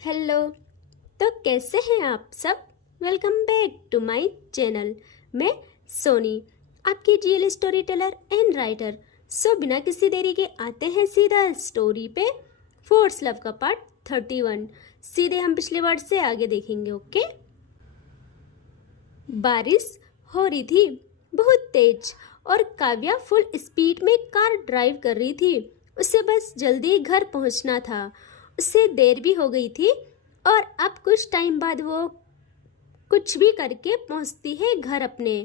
Hello. तो कैसे हैं आप सब। Welcome back to my channel. मैं सोनी, आपकी GL story teller and writer. So बिना किसी देरी के आते हैं सीधा स्टोरी पे। फोर्स लव का पार्ट 31। सीधे हम पिछले वर्ड से आगे देखेंगे। ओके। बारिश हो रही थी बहुत तेज और काव्या फुल स्पीड में कार ड्राइव कर रही थी। उसे बस जल्दी घर पहुंचना था। उससे देर भी हो गई थी और अब कुछ टाइम बाद वो कुछ भी करके पहुंचती है घर अपने।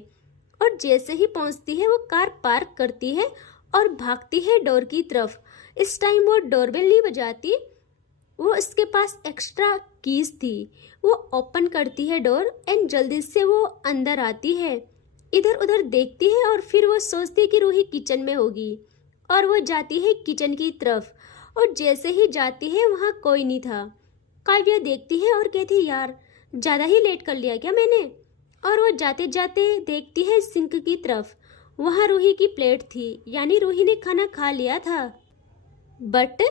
और जैसे ही पहुंचती है वो कार पार्क करती है और भागती है डोर की तरफ। इस टाइम वो डोरबेल नहीं बजाती, वो उसके पास एक्स्ट्रा कीज थी। वो ओपन करती है डोर एंड जल्दी से वो अंदर आती है। इधर उधर देखती है और फिर वो सोचती है कि रूही किचन में होगी और वो जाती है किचन की तरफ। और जैसे ही जाती है वहाँ कोई नहीं था। काव्या देखती है और कहती यार ज़्यादा ही लेट कर लिया क्या मैंने। और वो जाते जाते देखती है सिंक की तरफ। वहाँ रूही की प्लेट थी, यानी रूही ने खाना खा लिया था। बट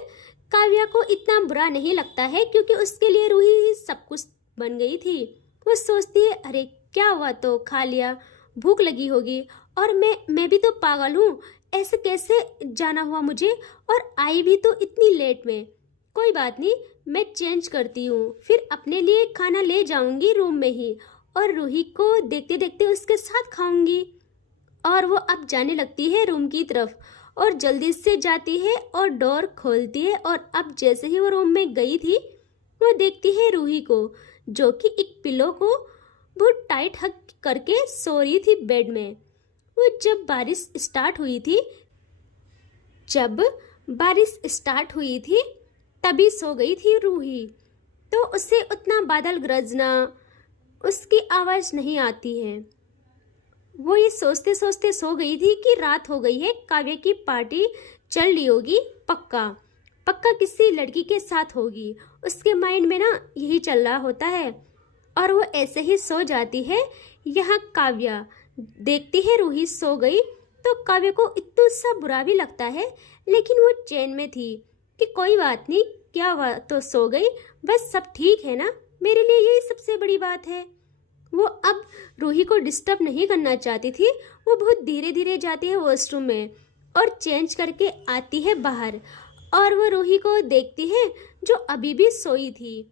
काव्या को इतना बुरा नहीं लगता है क्योंकि उसके लिए रूही ही सब कुछ बन गई थी। वो सोचती है अरे क्या हुआ, तो खा लिया, भूख लगी होगी और मैं भी तो पागल हूँ, ऐसे कैसे जाना हुआ मुझे और आई भी तो इतनी लेट में। कोई बात नहीं, मैं चेंज करती हूँ, फिर अपने लिए खाना ले जाऊंगी रूम में ही और रूही को देखते देखते उसके साथ खाऊंगी। और वो अब जाने लगती है रूम की तरफ और जल्दी से जाती है और डोर खोलती है। और अब जैसे ही वो रूम में गई थी वो देखती है रूही को, जो कि एक पिलो को बहुत टाइट हक करके सो रही थी बेड में। वो जब बारिश स्टार्ट हुई थी तभी सो गई थी रूही। तो उसे उतना बादल गरजना, उसकी आवाज नहीं आती है। वो ये सोचते सोचते सो गई थी कि रात हो गई है, काव्या की पार्टी चल रही होगी, पक्का पक्का किसी लड़की के साथ होगी। उसके माइंड में ना यही चल रहा होता है और वो ऐसे ही सो जाती है। यहाँ काव्या देखती है रूही सो गई तो काव्या को इतना सा बुरा भी लगता है, लेकिन वो चैन में थी कि कोई बात नहीं, क्या हुआ तो सो गई, बस सब ठीक है ना, मेरे लिए यही सबसे बड़ी बात है। वो अब रूही को डिस्टर्ब नहीं करना चाहती थी। वो बहुत धीरे धीरे जाती है वॉशरूम में और चेंज करके आती है बाहर। और वो रूही को देखती है जो अभी भी सोई थी।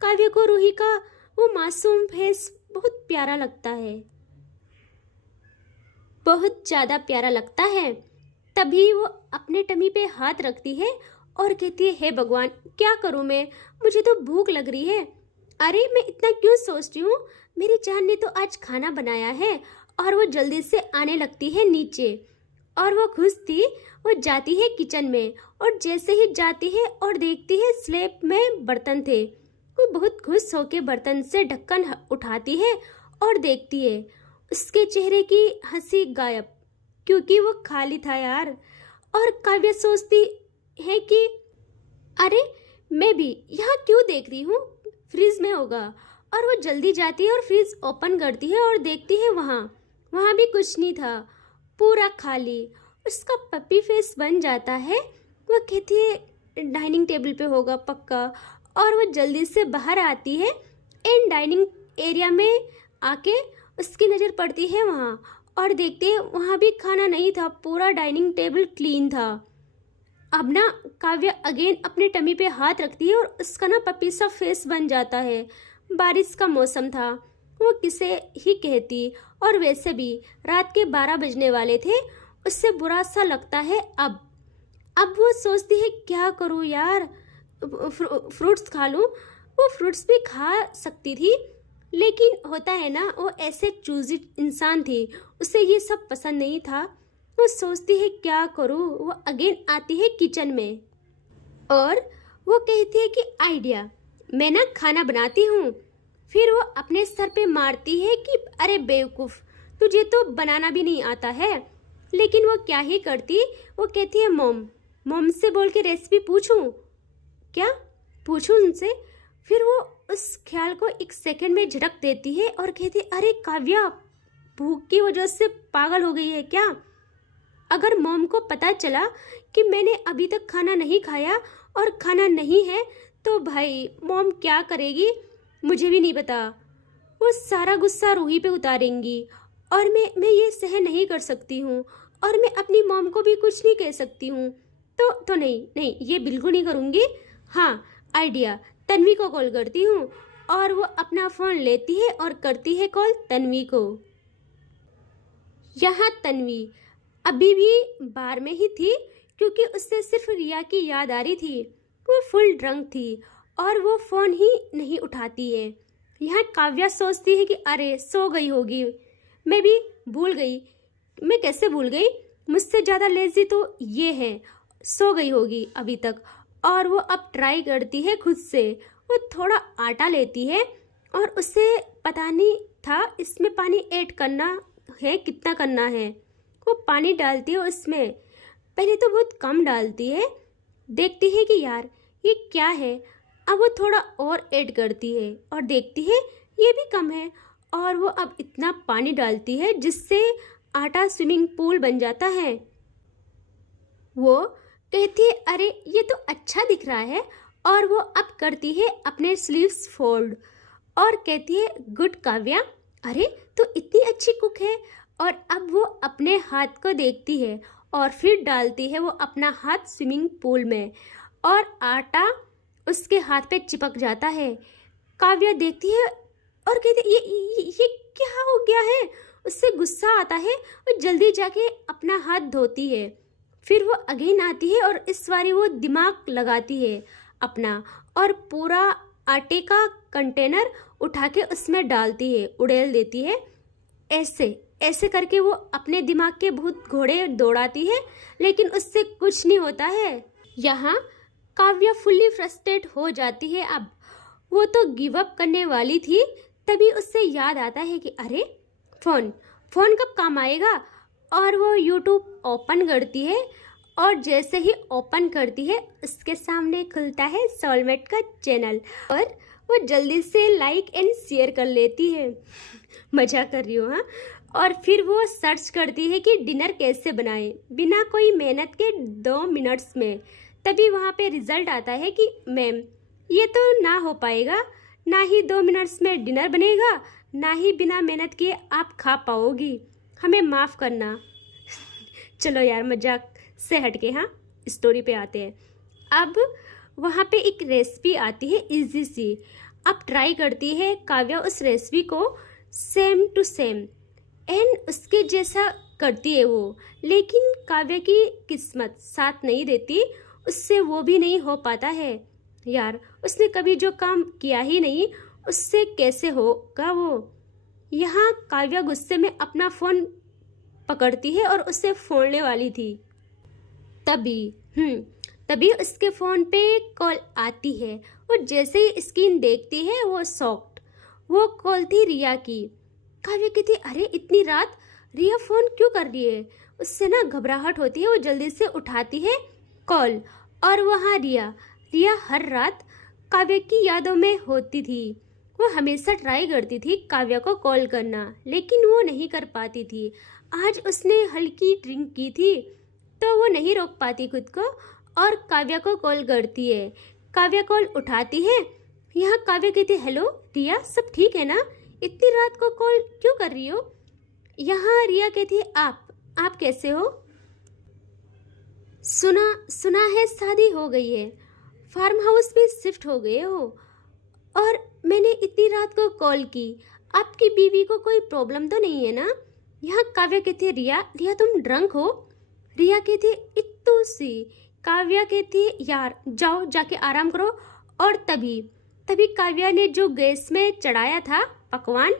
काव्य को रूही का वो मासूम फेस बहुत प्यारा लगता है, बहुत ज़्यादा प्यारा लगता है। तभी वो अपने टमी पे हाथ रखती है और कहती है हे भगवान क्या करूँ मैं, मुझे तो भूख लग रही है। अरे मैं इतना क्यों सोचती हूँ, मेरी जान ने तो आज खाना बनाया है। और वो जल्दी से आने लगती है नीचे और वो खुश थी। वो जाती है किचन में और जैसे ही जाती है और देखती है स्लैब में बर्तन थे, वो बहुत खुश होकर बर्तन से ढक्कन उठाती है और देखती है उसके चेहरे की हंसी गायब, क्योंकि वो खाली था यार। और काव्या सोचती है कि अरे मैं भी यहाँ क्यों देख रही हूँ, फ्रिज में होगा। और वो जल्दी जाती है और फ्रिज ओपन करती है और देखती है वहाँ भी कुछ नहीं था, पूरा खाली। उसका पपी फेस बन जाता है। वो कहती है डाइनिंग टेबल पे होगा पक्का। और वो जल्दी से बाहर आती है एंड डाइनिंग एरिया में आके उसकी नज़र पड़ती है वहाँ और देखती है वहाँ भी खाना नहीं था, पूरा डाइनिंग टेबल क्लीन था। अब ना काव्या अगेन अपने टमी पे हाथ रखती है और उसका ना पपी सा फेस बन जाता है। बारिश का मौसम था, वो किसे ही कहती, और वैसे भी रात के 12 बजने वाले थे। उससे बुरा सा लगता है। अब वो सोचती है क्या करूँ यार, फ्रूट्स खा लूँ। वो फ्रूट्स भी खा सकती थी, लेकिन होता है ना वो ऐसे चूजी इंसान थी, उसे ये सब पसंद नहीं था। वो सोचती है क्या करूँ। वो अगेन आती है किचन में और वो कहती है कि आइडिया, मैं ना खाना बनाती हूँ। फिर वो अपने सर पे मारती है कि अरे बेवकूफ़, तुझे तो बनाना भी नहीं आता है। लेकिन वो क्या ही करती, वो कहती है मॉम से बोल के रेसिपी पूछूं, क्या पूछूं उनसे। फिर वो उस ख्याल को एक सेकंड में झटक देती है और कहती है अरे काव्या भूख की वजह से पागल हो गई है क्या। अगर मॉम को पता चला कि मैंने अभी तक खाना नहीं खाया और खाना नहीं है तो भाई मॉम क्या करेगी मुझे भी नहीं पता। वो सारा गुस्सा रूही पे उतारेंगी और मैं ये सहन नहीं कर सकती हूँ, और मैं अपनी मॉम को भी कुछ नहीं कह सकती हूँ। तो नहीं नहीं, ये बिल्कुल नहीं करूँगी। हाँ, आइडिया, तन्वी को कॉल करती हूँ। और वो अपना फ़ोन लेती है और करती है कॉल तन्वी को। यहाँ तन्वी अभी भी बार में ही थी, क्योंकि उससे सिर्फ रिया की याद आ रही थी। वो फुल ड्रंक थी और वो फ़ोन ही नहीं उठाती है। यहाँ काव्या सोचती है कि अरे सो गई होगी, मैं भी भूल गई। मैं कैसे भूल गई, मुझसे ज़्यादा लेजी तो ये है, सो गई होगी अभी तक। और वो अब ट्राई करती है खुद से। वो थोड़ा आटा लेती है और उसे पता नहीं था इसमें पानी ऐड करना है, कितना करना है। वो पानी डालती है उसमें, पहले तो बहुत कम डालती है, देखती है कि यार ये क्या है। अब वो थोड़ा और ऐड करती है और देखती है ये भी कम है, और वो अब इतना पानी डालती है जिससे आटा स्विमिंग पूल बन जाता है। वो कहती है अरे ये तो अच्छा दिख रहा है, और वो अब करती है अपने स्लीव्स फोल्ड और कहती है गुड काव्या, अरे तो इतनी अच्छी कुक है। और अब वो अपने हाथ को देखती है और फिर डालती है वो अपना हाथ स्विमिंग पूल में, और आटा उसके हाथ पे चिपक जाता है। काव्या देखती है और कहती है ये क्या हो गया है। उससे गुस्सा आता है और जल्दी जाके अपना हाथ धोती है। फिर वो अगेन आती है और इस बारी वो दिमाग लगाती है अपना, और पूरा आटे का कंटेनर उठा के उसमें डालती है, उड़ेल देती है। ऐसे ऐसे करके वो अपने दिमाग के भूत घोड़े दौड़ाती है, लेकिन उससे कुछ नहीं होता है। यहाँ काव्या फुल्ली फ्रस्ट्रेट हो जाती है। अब वो तो गिव अप करने वाली थी, तभी उससे याद आता है कि अरे फ़ोन कब काम आएगा। और वो यूट्यूब ओपन करती है, और जैसे ही ओपन करती है उसके सामने खुलता है सोलमेट का चैनल, और वो जल्दी से लाइक एंड शेयर कर लेती है। मजा कर रही हूँ हाँ। और फिर वो सर्च करती है कि डिनर कैसे बनाए बिना कोई मेहनत के 2 मिनट्स में। तभी वहाँ पे रिजल्ट आता है कि मैम ये तो ना हो पाएगा, ना ही 2 मिनट्स में डिनर बनेगा, ना ही बिना मेहनत किए आप खा पाओगी, हमें माफ़ करना। चलो यार मजाक से हटके हाँ स्टोरी पे आते हैं। अब वहाँ पे एक रेसिपी आती है इजी सी। अब ट्राई करती है काव्या उस रेसिपी को सेम टू सेम, एंड उसके जैसा करती है वो। लेकिन काव्या की किस्मत साथ नहीं देती, उससे वो भी नहीं हो पाता है। यार उसने कभी जो काम किया ही नहीं, उससे कैसे होगा वो। यहाँ काव्या गुस्से में अपना फ़ोन पकड़ती है और उसे फोड़ने वाली थी। तभी उसके फ़ोन पे कॉल आती है। वो जैसे ही स्क्रीन देखती है वो शॉक्ड। वो कॉल थी रिया की। काव्या कहती अरे इतनी रात रिया फ़ोन क्यों कर रही है। उससे ना घबराहट होती है। वो जल्दी से उठाती है कॉल, और वहाँ रिया हर रात काव्या की यादों में होती थी। वो हमेशा ट्राई करती थी काव्या को कॉल करना, लेकिन वो नहीं कर पाती थी। आज उसने हल्की ड्रिंक की थी तो वो नहीं रोक पाती खुद को, और काव्या को कॉल करती है। काव्या कॉल उठाती है। यहाँ काव्या कहती है हेलो रिया, सब ठीक है ना, इतनी रात को कॉल क्यों कर रही हो। यहाँ रिया कहती है आप कैसे हो। सुना है शादी हो गई है, फार्म हाउस में शिफ्ट हो गए हो, और मैंने इतनी रात को कॉल की, आपकी बीवी को कोई प्रॉब्लम तो नहीं है ना। यहाँ काव्या कहती है रिया तुम ड्रंक हो। रिया कहती है इत्तू सी। काव्या कहती है यार जाओ जाके आराम करो। और तभी काव्या ने जो गैस में चढ़ाया था पकवान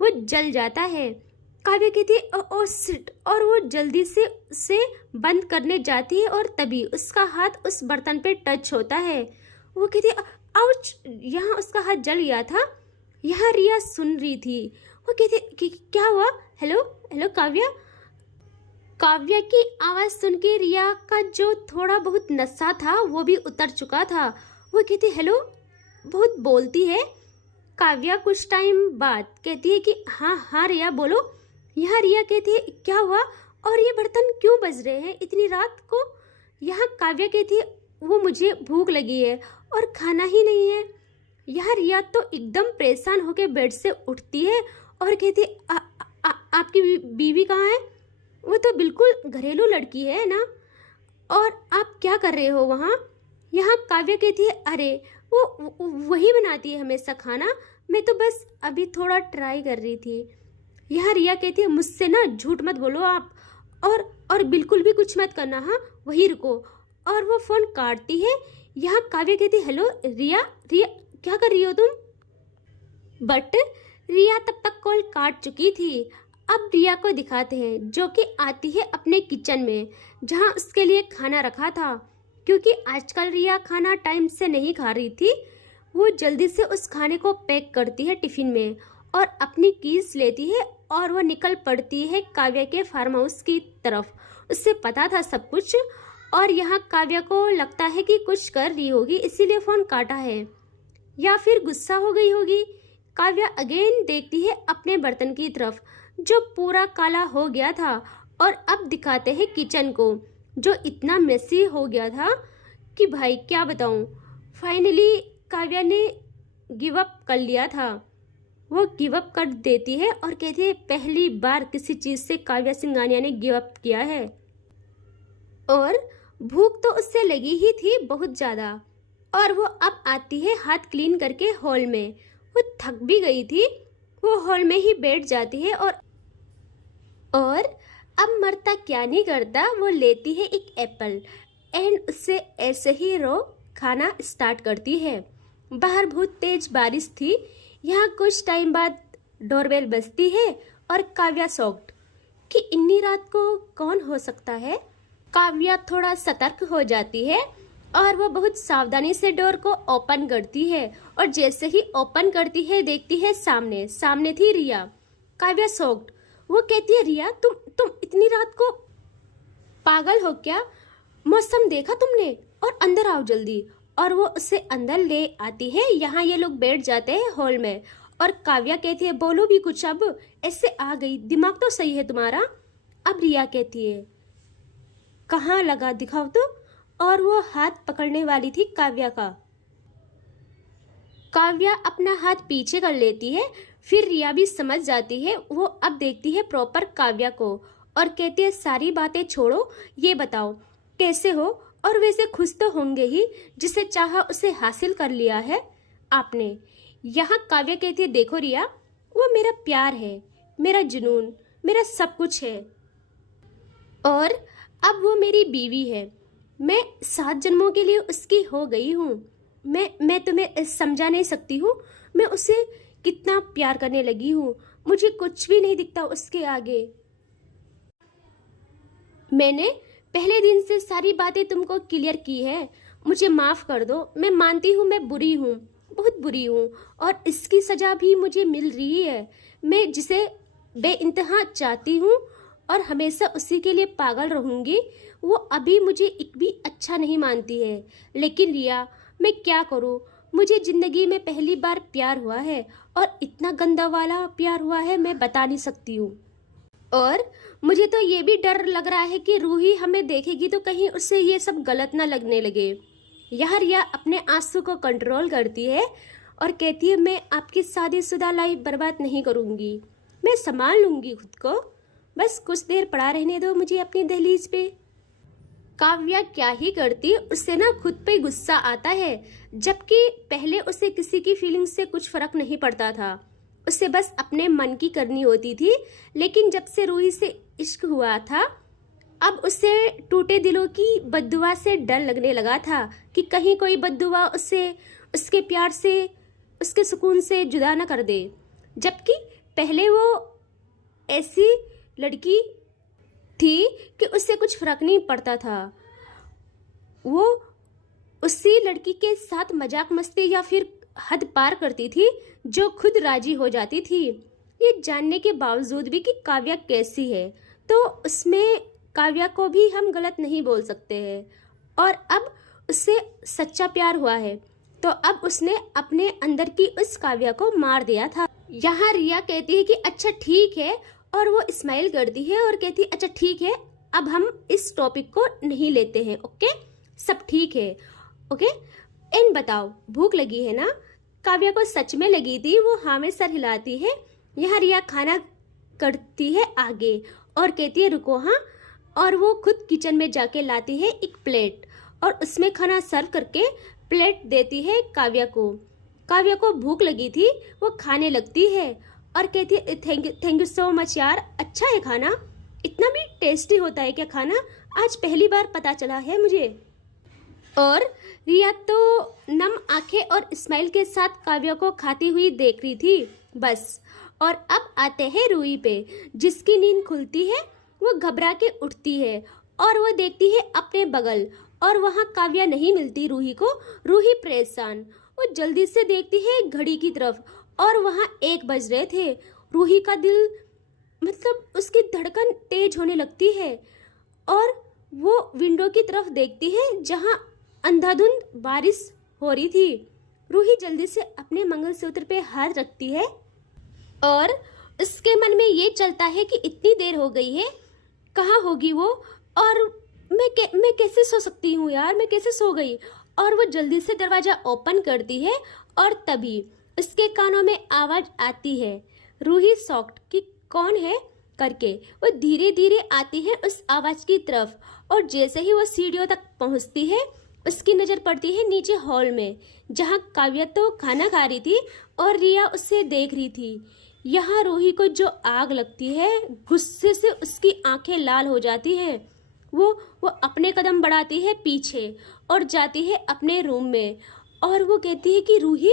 वो जल जाता है। काव्या कहती है ओ शिट, और वो जल्दी से बंद करने जाती है, और तभी उसका हाथ उस बर्तन पे टच होता है। वो कहती है आउच, यहाँ उसका हाथ जल गया था। यहाँ रिया सुन रही थी। वो कहती कि क्या हुआ। हेलो काव्या की आवाज़ सुन के रिया का जो थोड़ा बहुत नशा था वो भी उतर चुका था। वो कहती हेलो, बहुत बोलती है। काव्या कुछ टाइम बाद कहती है कि हाँ रिया बोलो। यहाँ रिया कहती है क्या हुआ और ये बर्तन क्यों बज रहे हैं इतनी रात को। यहाँ काव्या कहती है वो मुझे भूख लगी है और खाना ही नहीं है। यार रिया तो एकदम परेशान होकर बेड से उठती है और कहती आपकी बीवी कहाँ है? वो तो बिल्कुल घरेलू लड़की है ना, और आप क्या कर रहे हो वहाँ? यहाँ काव्या कहती है अरे वो वही बनाती है हमेशा खाना, मैं तो बस अभी थोड़ा ट्राई कर रही थी। यहाँ रिया कहती है मुझसे ना झूठ मत बोलो आप, और बिल्कुल भी कुछ मत करना, हाँ वही रुको। और वो फ़ोन काटती है। यहाँ काव्या कहती है हेलो रिया, रिया क्या कर रही हो तुम? बट रिया तब तक कॉल काट चुकी थी। अब रिया को दिखाते हैं जो कि आती है अपने किचन में जहाँ उसके लिए खाना रखा था, क्योंकि आजकल रिया खाना टाइम से नहीं खा रही थी। वो जल्दी से उस खाने को पैक करती है टिफिन में और अपनी कीज लेती है और वो निकल पड़ती है काव्या के फार्म हाउस की तरफ। उससे पता था सब कुछ, और यहाँ काव्या को लगता है कि कुछ कर रही होगी इसीलिए फ़ोन काटा है, या फिर गुस्सा हो गई होगी। काव्या अगेन देखती है अपने बर्तन की तरफ जो पूरा काला हो गया था, और अब दिखाते हैं किचन को जो इतना मेसी हो गया था कि भाई क्या बताऊं। फाइनली काव्या ने गिव अप कर लिया था। वो गिव अप कर देती है और कहती है पहली बार किसी चीज़ से काव्या सिंघानिया ने गिव अप किया है। और भूख तो उससे लगी ही थी बहुत ज़्यादा, और वो अब आती है हाथ क्लीन करके हॉल में। वो थक भी गई थी, वो हॉल में ही बैठ जाती है और अब मरता क्या नहीं करता, वो लेती है एक एप्पल एंड उससे ऐसे ही रो खाना स्टार्ट करती है। बाहर बहुत तेज बारिश थी। यहाँ कुछ टाइम बाद डोरबेल बजती है और काव्या शॉक्ड कि इतनी रात को कौन हो सकता है। काव्या थोड़ा सतर्क हो जाती है और वो बहुत सावधानी से डोर को ओपन करती है, और जैसे ही ओपन करती है देखती है सामने थी रिया। काव्या शॉक्ड। वो कहती है रिया तुम इतनी रात को पागल हो क्या? मौसम देखा तुमने? और अंदर आओ जल्दी। और वो उसे अंदर ले आती है। यहाँ ये लोग बैठ जाते हैं हॉल में, और काव्या कहती है बोलो भी कुछ, अब ऐसे आ गई, दिमाग तो सही है तुम्हारा। अब रिया कहती है कहाँ लगा दिखाओ तो, और वो हाथ पकड़ने वाली थी काव्या का। काव्या अपना हाथ पीछे कर लेती है, फिर रिया भी समझ जाती है। वो अब देखती है प्रॉपर काव्या को और कहती है सारी बातें छोड़ो, ये बताओ कैसे हो, और वैसे खुश तो होंगे ही, जिसे चाहा उसे हासिल कर लिया है आपने। यहाँ काव्या कहती है देखो रिया, वो मेरा प्यार है, मेरा जुनून, मेरा सब कुछ है, और अब वो मेरी बीवी है। मैं 7 जन्मों के लिए उसकी हो गई हूँ। मैं तुम्हें समझा नहीं सकती हूँ, मैं उसे कितना प्यार करने लगी हूँ। मुझे कुछ भी नहीं दिखता उसके आगे। मैंने पहले दिन से सारी बातें तुमको क्लियर की है, मुझे माफ़ कर दो। मैं मानती हूँ मैं बुरी हूँ, बहुत बुरी हूँ, और इसकी सज़ा भी मुझे मिल रही है। मैं जिसे बेइंतहा चाहती हूँ और हमेशा उसी के लिए पागल रहूँगी, वो अभी मुझे एक भी अच्छा नहीं मानती है। लेकिन रिया मैं क्या करूँ, मुझे ज़िंदगी में पहली बार प्यार हुआ है, और इतना गंदा वाला प्यार हुआ है मैं बता नहीं सकती हूँ। और मुझे तो ये भी डर लग रहा है कि रूही हमें देखेगी तो कहीं उससे ये सब गलत ना लगने लगे। यह रिया अपने आंसू को कंट्रोल करती है और कहती है मैं आपकी शादीशुदा लाइफ बर्बाद नहीं करूँगी, मैं संभाल लूँगी खुद को, बस कुछ देर पड़ा रहने दो मुझे अपनी दहलीज पे। काव्या क्या ही करती, उससे ना खुद पे गुस्सा आता है, जबकि पहले उसे किसी की फीलिंग से कुछ फर्क नहीं पड़ता था, उसे बस अपने मन की करनी होती थी। लेकिन जब से रूही से इश्क हुआ था, अब उसे टूटे दिलों की बद्दुआ से डर लगने लगा था कि कहीं कोई बद्दुआ उसे उसके प्यार से, उसके सुकून से जुदा न कर दे। जबकि पहले वो ऐसी लड़की थी कि उससे कुछ फर्क नहीं पड़ता था, वो उसी लड़की के साथ मजाक मस्ती या फिर हद पार करती थी जो खुद राजी हो जाती थी, ये जानने के बावजूद भी कि काव्या कैसी है। तो उसमें काव्या को भी हम गलत नहीं बोल सकते हैं, और अब उससे सच्चा प्यार हुआ है, तो अब उसने अपने अंदर की उस काव्या को मार दिया था। यहाँ रिया कहती है कि अच्छा ठीक है, और वो स्माइल करती है और कहती है अच्छा ठीक है, अब हम इस टॉपिक को नहीं लेते हैं, ओके सब ठीक है। ओके। एंड बताओ, भूख लगी है ना? काव्या को सच में लगी थी। वो हाँ में सर हिलाती है। यहाँ रिया खाना करती है आगे और कहती है रुको हाँ, और वो खुद किचन में जाके लाती है एक प्लेट और उसमें खाना सर्व करके प्लेट देती है काव्या को। काव्या को भूख लगी थी, वो खाने लगती है और कहती है थैंक यू सो मच यार, अच्छा है खाना, इतना भी टेस्टी होता है क्या खाना, आज पहली बार पता चला है मुझे। और रिया तो नम आंखें और स्माइल के साथ काव्या को खाती हुई देख रही थी बस। और अब आते हैं रूही पे, जिसकी नींद खुलती है वो घबरा के उठती है और वो देखती है अपने बगल और वहाँ काव्या नहीं मिलती रूही को। रूही परेशान, वो जल्दी से देखती है घड़ी की तरफ और वहाँ 1 बज रहे थे। रूही का दिल मतलब उसकी धड़कन तेज होने लगती है और वो विंडो की तरफ देखती है जहाँ अंधाधुंध बारिश हो रही थी। रूही जल्दी से अपने मंगलसूत्र पे हाथ रखती है और उसके मन में ये चलता है कि इतनी देर हो गई है, कहाँ होगी वो, और मैं कैसे सो सकती हूँ यार, मैं कैसे सो गई। और वो जल्दी से दरवाजा ओपन करती है और तभी उसके कानों में आवाज आती है। रूही शॉक्ड कि कौन है करके वो धीरे धीरे आती है उस आवाज की तरफ और जैसे ही वो सीढ़ियों तक पहुंचती है उसकी नजर पड़ती है नीचे हॉल में, जहां काव्या तो खाना खा रही थी और रिया उसे देख रही थी। यहाँ रूही को जो आग लगती है, गुस्से से उसकी आंखें लाल हो जाती है। वो अपने कदम बढ़ाती है पीछे और जाती है अपने रूम में और वो कहती है कि रूही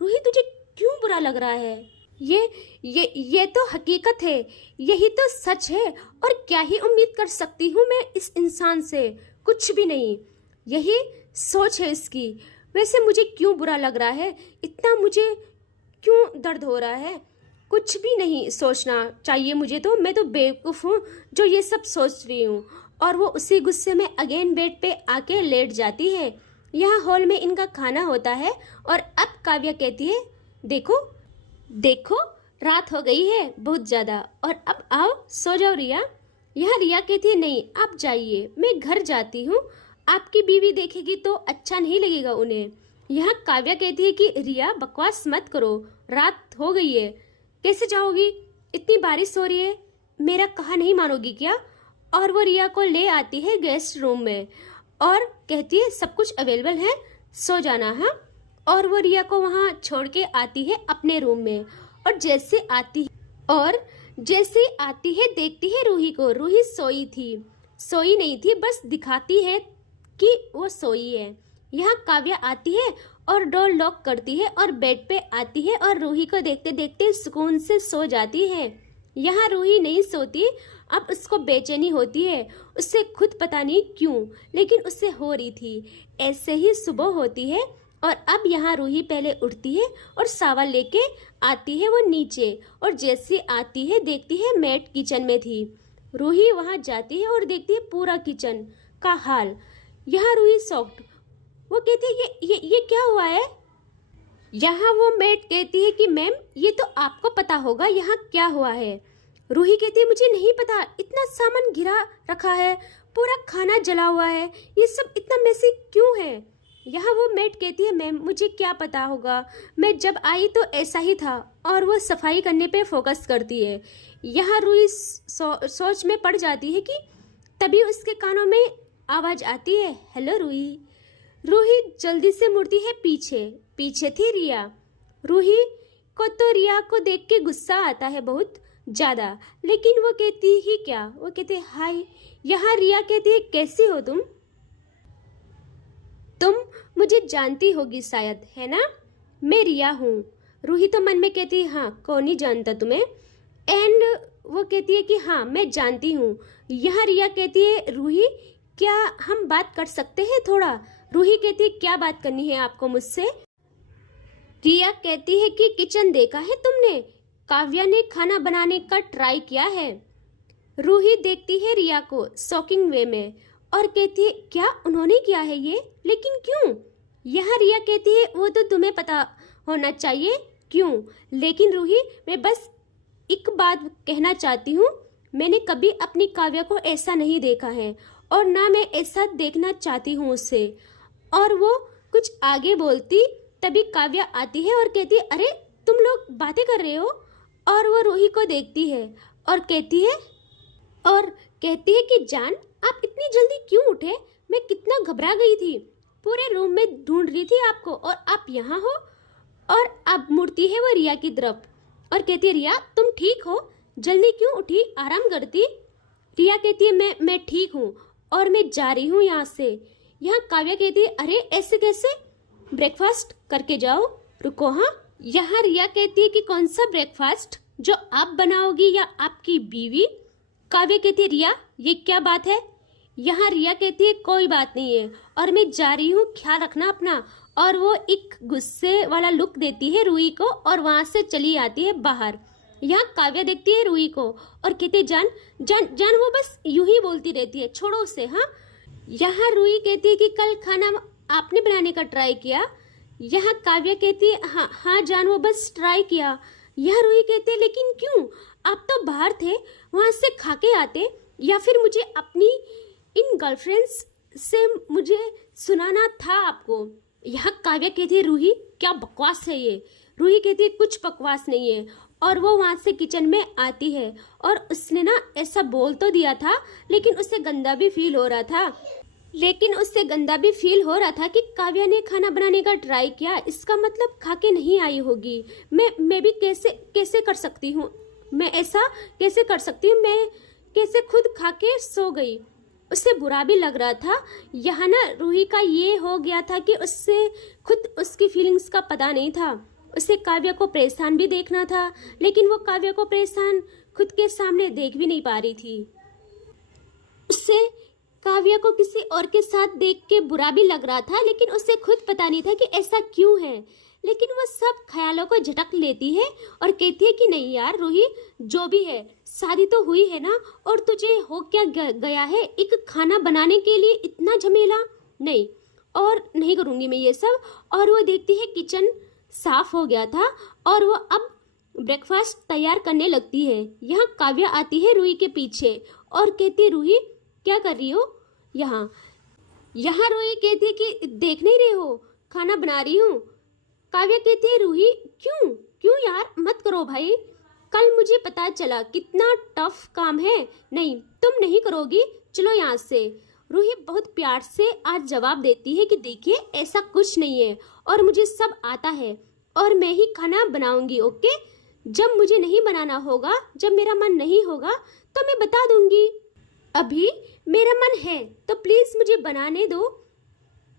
रूही तुझे क्यों बुरा लग रहा है? ये तो हकीकत है, यही तो सच है और क्या ही उम्मीद कर सकती हूँ मैं इस इंसान से, कुछ भी नहीं, यही सोच है इसकी। वैसे मुझे क्यों बुरा लग रहा है, इतना मुझे क्यों दर्द हो रहा है? कुछ भी नहीं सोचना चाहिए मुझे, तो मैं तो बेवकूफ़ हूँ जो ये सब सोच रही हूँ। और वो उसी गुस्से में अगेन बेड पे आके लेट जाती है। यहाँ हॉल में इनका खाना होता है और अब काव्या कहती है देखो देखो रात हो गई है बहुत ज़्यादा और अब आओ सो जाओ रिया। यहाँ रिया कहती है नहीं आप जाइए, मैं घर जाती हूँ, आपकी बीवी देखेगी तो अच्छा नहीं लगेगा उन्हें। यहाँ काव्या कहती है कि रिया बकवास मत करो, रात हो गई है, कैसे जाओगी, इतनी बारिश हो रही है, मेरा कहा नहीं मानोगी क्या? और वो रिया को ले आती है गेस्ट रूम में और कहती है सब कुछ अवेलेबल है, सो जाना है। और वो रिया को वहाँ छोड़ के आती है अपने रूम में और जैसे आती है देखती है रूही को। रूही सोई नहीं थी, बस दिखाती है कि वो सोई है। यहाँ काव्या आती है और डोर लॉक करती है और बेड पे आती है और रूही को देखते देखते सुकून से सो जाती है। यहाँ रूही नहीं सोती, अब उसको बेचैनी होती है, उससे खुद पता नहीं क्यों, लेकिन उससे हो रही थी। ऐसे ही सुबह होती है और अब यहाँ रूही पहले उठती है और सावल लेके आती है वो नीचे और जैसे आती है देखती है मैट किचन में थी। रूही वहाँ जाती है और देखती है पूरा किचन का हाल। यहाँ रूही शॉक्ड, वो कहती है ये क्या हुआ है? यहाँ वो मेड कहती है कि मैम ये तो आपको पता होगा यहाँ क्या हुआ है। रूही कहती है मुझे नहीं पता, इतना सामान गिरा रखा है, पूरा खाना जला हुआ है, ये सब इतना मैसी क्यों है? यहाँ वो मेड कहती है मैम मुझे क्या पता होगा, मैं जब आई तो ऐसा ही था, और वो सफाई करने पे फोकस करती है। यहाँ रूही सोच में पड़ जाती है कि तभी उसके कानों में आवाज आती है हेलो रूही। रूही जल्दी से मुड़ती है पीछे थी रिया। रूही को तो रिया को देख के गुस्सा आता है बहुत ज़्यादा, लेकिन वो कहती ही क्या, वो कहते हाय। यहाँ रिया कहती है कैसी हो तुम मुझे जानती होगी शायद, है ना? मैं रिया हूँ। रूही तो मन में कहती है हाँ कौन नहीं जानता तुम्हें, एंड वो कहती है कि हाँ मैं जानती हूँ। यहाँ रिया कहती है रूही क्या हम बात कर सकते हैं थोड़ा? रूही कहती है क्या बात करनी है आपको मुझसे? रिया कहती है कि किचन देखा है तुमने, काव्या ने खाना बनाने का ट्राई किया है। रूही देखती है रिया को शॉकिंग वे में और कहती है क्या उन्होंने किया है ये, लेकिन क्यों? यहाँ रिया कहती है वो तो तुम्हें पता होना चाहिए क्यों, लेकिन रूही मैं बस एक बात कहना चाहती हूँ, मैंने कभी अपनी काव्या को ऐसा नहीं देखा है और ना मैं ऐसा देखना चाहती हूँ उससे। और वो कुछ आगे बोलती तभी काव्या आती है और कहती है, अरे तुम लोग बातें कर रहे हो। और वो रूही को देखती है और कहती है कि जान, आप इतनी जल्दी क्यों उठे? मैं कितना घबरा गई थी, पूरे रूम में ढूंढ रही थी आपको और आप यहाँ हो। और अब मुड़ती है वो रिया की तरफ और कहती है, रिया तुम ठीक हो? जल्दी क्यों उठी? आराम करती। रिया कहती है, मैं ठीक हूँ और मैं जा रही हूँ यहाँ से। यहाँ काव्या कहती है, अरे ऐसे कैसे? ब्रेकफास्ट करके जाओ, रुको। हाँ, यहाँ रिया कहती है कि कौन सा ब्रेकफास्ट, जो आप बनाओगी या आपकी बीवी? काव्या कहती है, रिया ये क्या बात है? यहाँ रिया कहती है, कोई बात नहीं है और मैं जा रही हूँ, ख्याल रखना अपना। और वो एक गुस्से वाला लुक देती है रूही को और वहां से चली आती है बाहर। यहाँ काव्या देखती है रूही को और कहती है, जान जान जान, वो बस यूं ही बोलती रहती है, छोड़ो उसे। हाँ, यहाँ रूही कहती है कि कल खाना आपने बनाने का ट्राई किया? यहाँ काव्या कहती है, हाँ हाँ जान, वो बस ट्राई किया। यहाँ रूही कहती है, लेकिन क्यों? आप तो बाहर थे, वहां से खा के आते, या फिर मुझे अपनी इन गर्लफ्रेंड्स से मुझे सुनाना था आपको। यहाँ काव्या कहती है, रूही क्या बकवास है ये? रूही कहती है, कुछ बकवास नहीं है। और वो वहां से किचन में आती है और उसने ना ऐसा बोल तो दिया था, लेकिन उसे गंदा भी फील हो रहा था कि काव्या ने खाना बनाने का ट्राई किया, इसका मतलब खा के नहीं आई होगी। मैं भी कैसे कर सकती हूँ? मैं ऐसा कैसे कर सकती हूँ? मैं कैसे खुद खा के सो गई? उसे बुरा भी लग रहा था। यहाँ ना रूही का ये हो गया था कि उससे खुद उसकी फीलिंग्स का पता नहीं था। उसे काव्या को परेशान भी देखना था, लेकिन वो काव्या को परेशान खुद के सामने देख भी नहीं पा रही थी। उससे काव्या को किसी और के साथ देख के बुरा भी लग रहा था, लेकिन उसे खुद पता नहीं था कि ऐसा क्यों है। लेकिन वो सब ख्यालों को झटक लेती है और कहती है कि नहीं यार रूही, जो भी है, शादी तो हुई है ना, और तुझे हो क्या गया है एक खाना बनाने के लिए इतना झमेला? नहीं, और नहीं करूँगी मैं ये सब। और वो देखती है किचन साफ हो गया था और वो अब ब्रेकफास्ट तैयार करने लगती है। यहाँ काव्या आती है रूही के पीछे और कहती है, रूही क्या कर रही हो यहाँ? यहाँ रूही कहती है कि देख नहीं रहे हो, खाना बना रही हूँ। काव्या कहती है, रूही क्यों क्यों यार, मत करो भाई, कल मुझे पता चला कितना टफ काम है। नहीं, तुम नहीं करोगी, चलो यहाँ से। रूही बहुत प्यार से आज जवाब देती है कि देखिए ऐसा कुछ नहीं है और मुझे सब आता है और मैं ही खाना बनाऊंगी, ओके? जब मुझे नहीं बनाना होगा, जब मेरा मन नहीं होगा तो मैं बता दूंगी। अभी मेरा मन है तो प्लीज मुझे बनाने दो।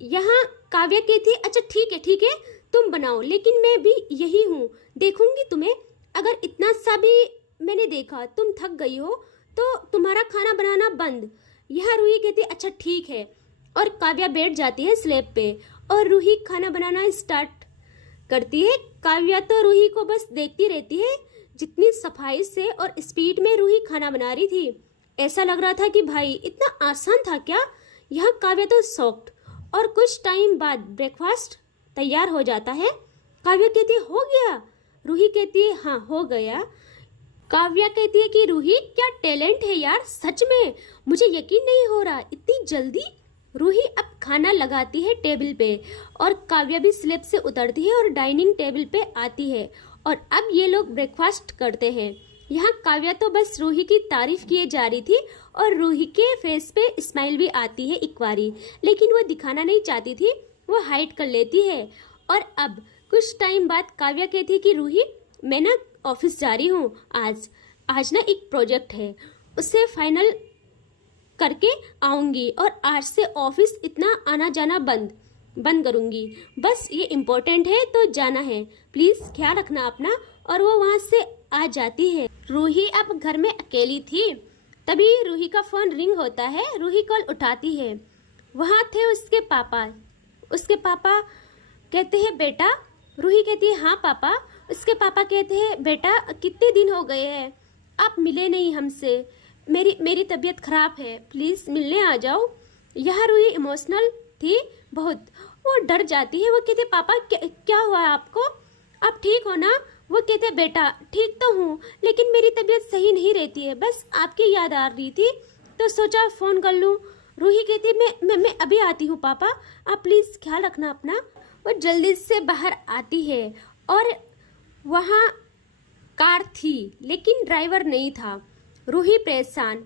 यहाँ काव्या कहती है, अच्छा ठीक है तुम बनाओ, लेकिन मैं भी यही हूँ, देखूंगी तुम्हें। अगर इतना सा भी मैंने देखा तुम थक गई हो तो तुम्हारा खाना बनाना बंद। यहाँ रूही कहती है, अच्छा ठीक है। और काव्या बैठ जाती है स्लैब पे और रूही खाना बनाना स्टार्ट करती है। काव्या तो रूही को बस देखती रहती है। जितनी सफाई से और स्पीड में रूही खाना बना रही थी, ऐसा लग रहा था कि भाई इतना आसान था क्या? यहाँ काव्या तो शॉक्ड। और कुछ टाइम बाद ब्रेकफास्ट तैयार हो जाता है। काव्या कहती है, हो गया? रूही कहती है, हाँ हो गया। काव्या कहती है कि रूही क्या टैलेंट है यार, सच में मुझे यकीन नहीं हो रहा, इतनी जल्दी। रूही अब खाना लगाती है टेबल पे और काव्या भी स्लैब से उतरती है और डाइनिंग टेबल पे आती है और अब ये लोग ब्रेकफास्ट करते हैं। यहाँ काव्या तो बस रूही की तारीफ किए जा रही थी और रूही के फेस पे स्माइल भी आती है एक बारी, लेकिन वो दिखाना नहीं चाहती थी, वो हाइड कर लेती है। और अब कुछ टाइम बाद काव्या कहती है कि रूही मैं ना ऑफिस जा रही हूँ, आज ना एक प्रोजेक्ट है, उसे फाइनल करके आऊँगी और आज से ऑफिस इतना आना जाना बंद करूँगी। बस ये इम्पोर्टेंट है तो जाना है, प्लीज़ ख्याल रखना अपना। और वो वहाँ से आ जाती है। रूही अब घर में अकेली थी, तभी रूही का फ़ोन रिंग होता है। रूही कॉल उठाती है, वहाँ थे उसके पापा। उसके पापा कहते हैं, बेटा। रूही कहती है, हाँ पापा। उसके पापा कहते हैं, बेटा कितने दिन हो गए हैं, आप मिले नहीं हमसे, मेरी तबीयत खराब है, प्लीज़ मिलने आ जाओ। यह रूही इमोशनल थी बहुत, वो डर जाती है। वो कहते, पापा क्या हुआ आपको, आप ठीक हो ना? वो कहते, बेटा ठीक तो हूँ, लेकिन मेरी तबीयत सही नहीं रहती है, बस आपकी याद आ रही थी तो सोचा फ़ोन कर लूँ। रूही कहती है मैं अभी आती हूँ पापा, आप प्लीज़ ख्याल रखना अपना। वो जल्दी से बाहर आती है और वहाँ कार थी लेकिन ड्राइवर नहीं था। रूही परेशान,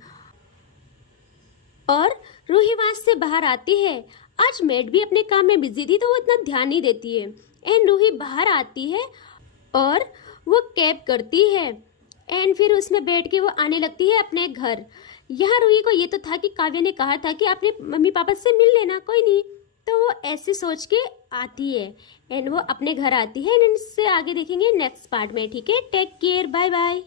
और रूही वहाँ से बाहर आती है। आज मेड भी अपने काम में बिजी थी तो वो इतना ध्यान नहीं देती है। एंड रूही बाहर आती है और वो कैब करती है एंड फिर उसमें बैठ के वो आने लगती है अपने घर। यहाँ रूही को ये तो था कि काव्या ने कहा था कि अपने मम्मी पापा से मिल लेना, कोई नहीं, तो वो ऐसे सोच के आती है एंड वो अपने घर आती है। एंड इससे आगे देखेंगे नेक्स्ट पार्ट में। ठीक है, टेक केयर, बाय बाय।